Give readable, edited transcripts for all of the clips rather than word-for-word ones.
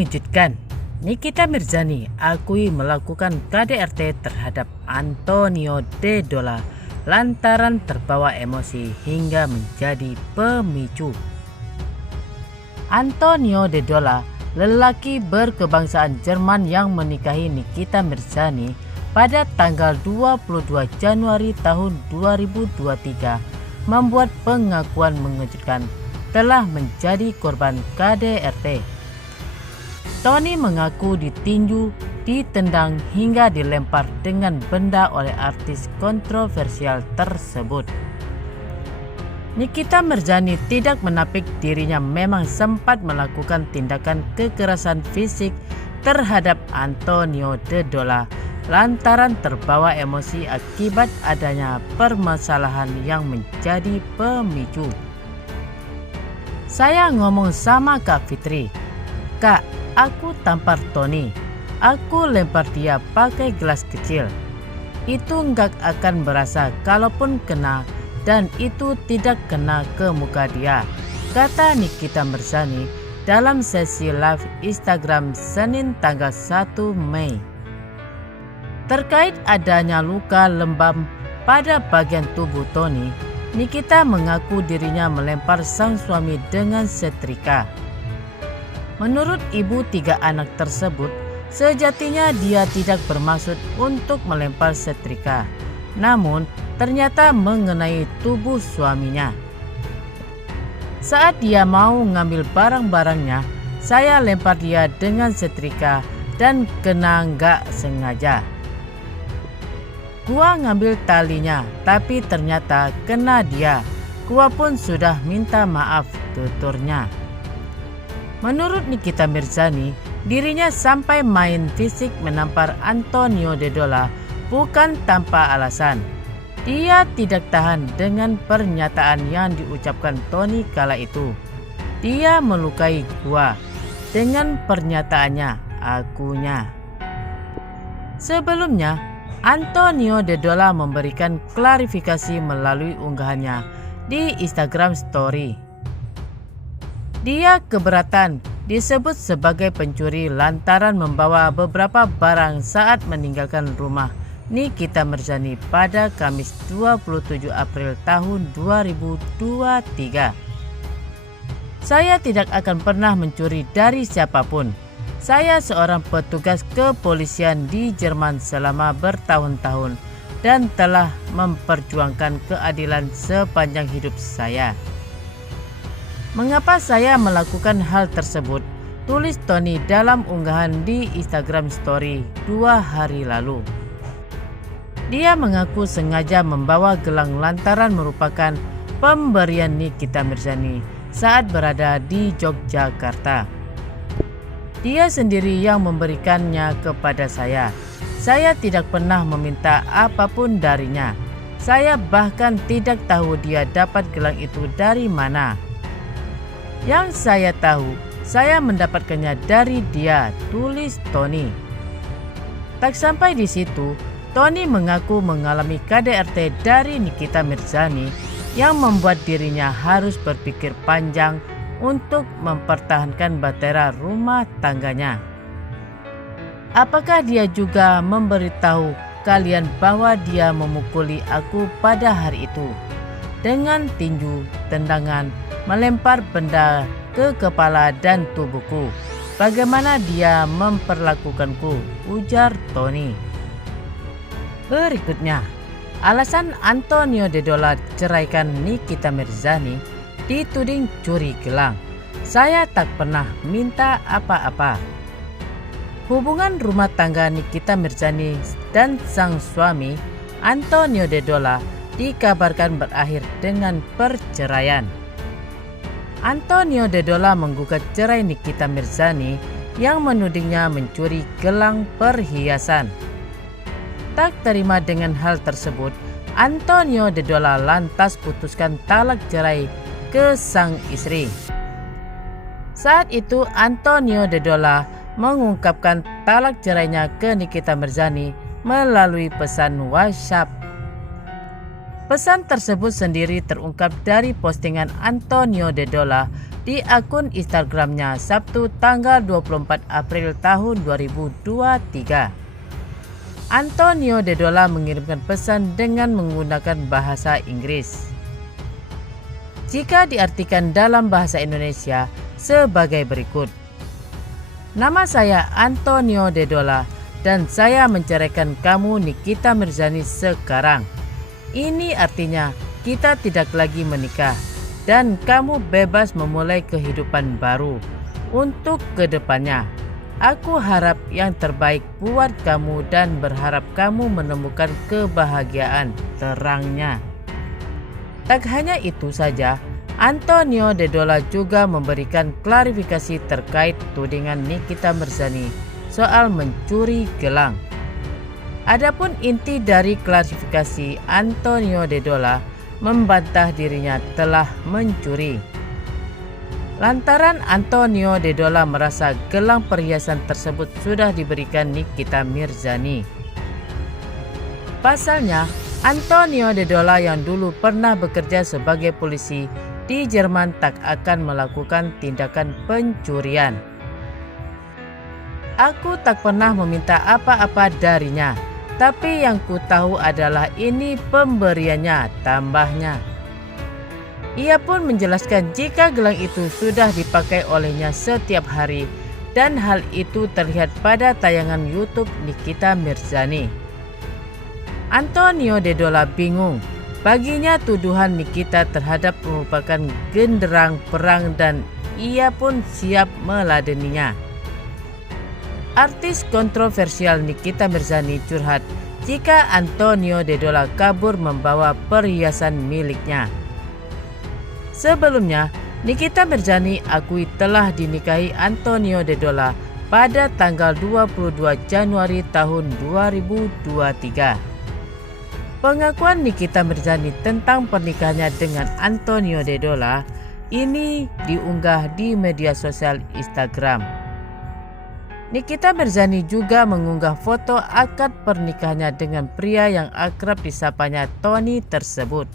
Mengejutkan, Nikita Mirzani akui melakukan KDRT terhadap Antonio De Dola lantaran terbawa emosi hingga menjadi pemicu. Antonio De Dola, lelaki berkebangsaan Jerman yang menikahi Nikita Mirzani pada tanggal 22 Januari tahun 2023, membuat pengakuan mengejutkan telah menjadi korban KDRT. Tony mengaku ditinju, ditendang hingga dilempar dengan benda oleh artis kontroversial tersebut. Nikita Mirzani tidak menampik dirinya memang sempat melakukan tindakan kekerasan fisik terhadap Antonio De Dola lantaran terbawa emosi akibat adanya permasalahan yang menjadi pemicu. Saya ngomong sama Kak Fitri, "Kak, aku tampar Tony. Aku lempar dia pakai gelas kecil. Itu nggak akan berasa kalaupun kena, dan itu tidak kena ke muka dia," kata Nikita Mirzani dalam sesi live Instagram Senin tanggal 1 Mei. Terkait adanya luka lembam pada bagian tubuh Tony, Nikita mengaku dirinya melempar sang suami dengan setrika. Menurut ibu 3 anak tersebut, sejatinya dia tidak bermaksud untuk melempar setrika, namun ternyata mengenai tubuh suaminya. "Saat dia mau ngambil barang-barangnya, saya lempar dia dengan setrika dan kena nggak sengaja. Gua ngambil talinya, tapi ternyata kena dia. Gua pun sudah minta maaf," tuturnya. Menurut Nikita Mirzani, dirinya sampai main fisik menampar Antonio De Dola bukan tanpa alasan. Dia tidak tahan dengan pernyataan yang diucapkan Tony kala itu. "Dia melukai gua dengan pernyataannya, akunya." Sebelumnya, Antonio De Dola memberikan klarifikasi melalui unggahannya di Instagram Story. Dia keberatan disebut sebagai pencuri lantaran membawa beberapa barang saat meninggalkan rumah Nikita Mirzani pada Kamis 27 April tahun 2023. "Saya tidak akan pernah mencuri dari siapapun. Saya seorang petugas kepolisian di Jerman selama bertahun-tahun dan telah memperjuangkan keadilan sepanjang hidup saya. Mengapa saya melakukan hal tersebut?" tulis Tony dalam unggahan di Instagram Story 2 hari lalu. Dia mengaku sengaja membawa gelang lantaran merupakan pemberian Nikita Mirzani saat berada di Yogyakarta. "Dia sendiri yang memberikannya kepada saya. Saya tidak pernah meminta apapun darinya. Saya bahkan tidak tahu dia dapat gelang itu dari mana. Yang saya tahu, saya mendapatkannya dari dia," tulis Tony. Tak sampai di situ, Tony mengaku mengalami KDRT dari Nikita Mirzani yang membuat dirinya harus berpikir panjang untuk mempertahankan bahtera rumah tangganya. "Apakah dia juga memberitahu kalian bahwa dia memukuli aku pada hari itu dengan tinju, tendangan, melempar benda ke kepala dan tubuhku? Bagaimana dia memperlakukanku?" ujar Tony. Berikutnya, alasan Antonio De Dola ceraikan Nikita Mirzani dituding curi gelang. "Saya tak pernah minta apa-apa." Hubungan rumah tangga Nikita Mirzani dan sang suami Antonio De Dola dikabarkan berakhir dengan perceraian. Antonio De Dola menggugat cerai Nikita Mirzani yang menudingnya mencuri gelang perhiasan. Tak terima dengan hal tersebut, Antonio De Dola lantas putuskan talak cerai ke sang istri. Saat itu Antonio De Dola mengungkapkan talak cerainya ke Nikita Mirzani melalui pesan WhatsApp. Pesan tersebut sendiri terungkap dari postingan Antonio De Dola di akun Instagramnya Sabtu tanggal 24 April tahun 2023. Antonio De Dola mengirimkan pesan dengan menggunakan bahasa Inggris. Jika diartikan dalam bahasa Indonesia sebagai berikut. Nama saya Antonio De Dola dan saya menceraikan kamu Nikita Mirzani sekarang. Ini artinya kita tidak lagi menikah dan kamu bebas memulai kehidupan baru untuk kedepannya. Aku harap yang terbaik buat kamu dan berharap kamu menemukan kebahagiaan, terangnya. Tak hanya itu saja, Antonio De Dola juga memberikan klarifikasi terkait tudingan Nikita Mirzani soal mencuri gelang. Adapun inti dari klarifikasi, Antonio De Dola membantah dirinya telah mencuri. Lantaran Antonio De Dola merasa gelang perhiasan tersebut sudah diberikan Nikita Mirzani. Pasalnya, Antonio De Dola yang dulu pernah bekerja sebagai polisi di Jerman tak akan melakukan tindakan pencurian. Aku tak pernah meminta apa-apa darinya, tapi yang ku tahu adalah ini pemberiannya, tambahnya. Ia pun menjelaskan jika gelang itu sudah dipakai olehnya setiap hari dan hal itu terlihat pada tayangan YouTube Nikita Mirzani. Antonio De Dola bingung. Baginya tuduhan Nikita terhadap merupakan genderang perang dan ia pun siap meladeninya. Artis kontroversial Nikita Mirzani curhat jika Antonio De Dola kabur membawa perhiasan miliknya. Sebelumnya, Nikita Mirzani akui telah dinikahi Antonio De Dola pada tanggal 22 Januari tahun 2023. Pengakuan Nikita Mirzani tentang pernikahannya dengan Antonio De Dola ini diunggah di media sosial Instagram. Nikita Mirzani juga mengunggah foto akad pernikahannya dengan pria yang akrab disapanya Tony tersebut.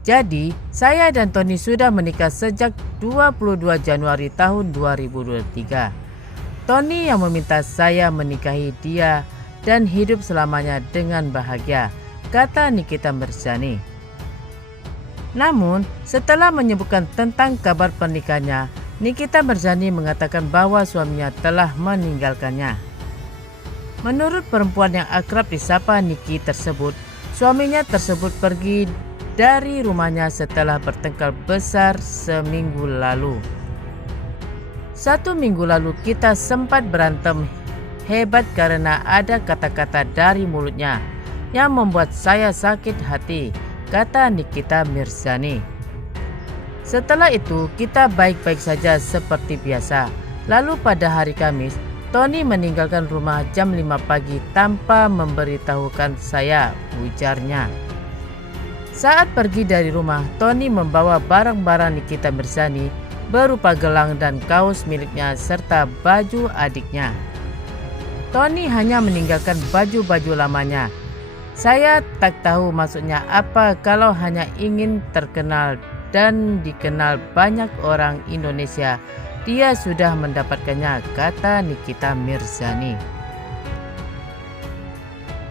Jadi, saya dan Tony sudah menikah sejak 22 Januari tahun 2023. Tony yang meminta saya menikahi dia dan hidup selamanya dengan bahagia, kata Nikita Mirzani. Namun, setelah menyebutkan tentang kabar pernikahannya, Nikita Mirzani mengatakan bahwa suaminya telah meninggalkannya. Menurut perempuan yang akrab disapa Niki tersebut, suaminya tersebut pergi dari rumahnya setelah bertengkar besar seminggu lalu. 1 minggu lalu kita sempat berantem hebat karena ada kata-kata dari mulutnya yang membuat saya sakit hati, kata Nikita Mirzani. Setelah itu kita baik-baik saja seperti biasa. Lalu pada hari Kamis, Tony meninggalkan rumah jam 5 pagi tanpa memberitahukan saya, ujarnya. Saat pergi dari rumah, Tony membawa barang-barang Nikita Mirzani berupa gelang dan kaos miliknya serta baju adiknya. Tony hanya meninggalkan baju-baju lamanya. Saya tak tahu maksudnya apa kalau hanya ingin terkenal dan dikenal banyak orang Indonesia. Dia sudah mendapatkannya, kata Nikita Mirzani.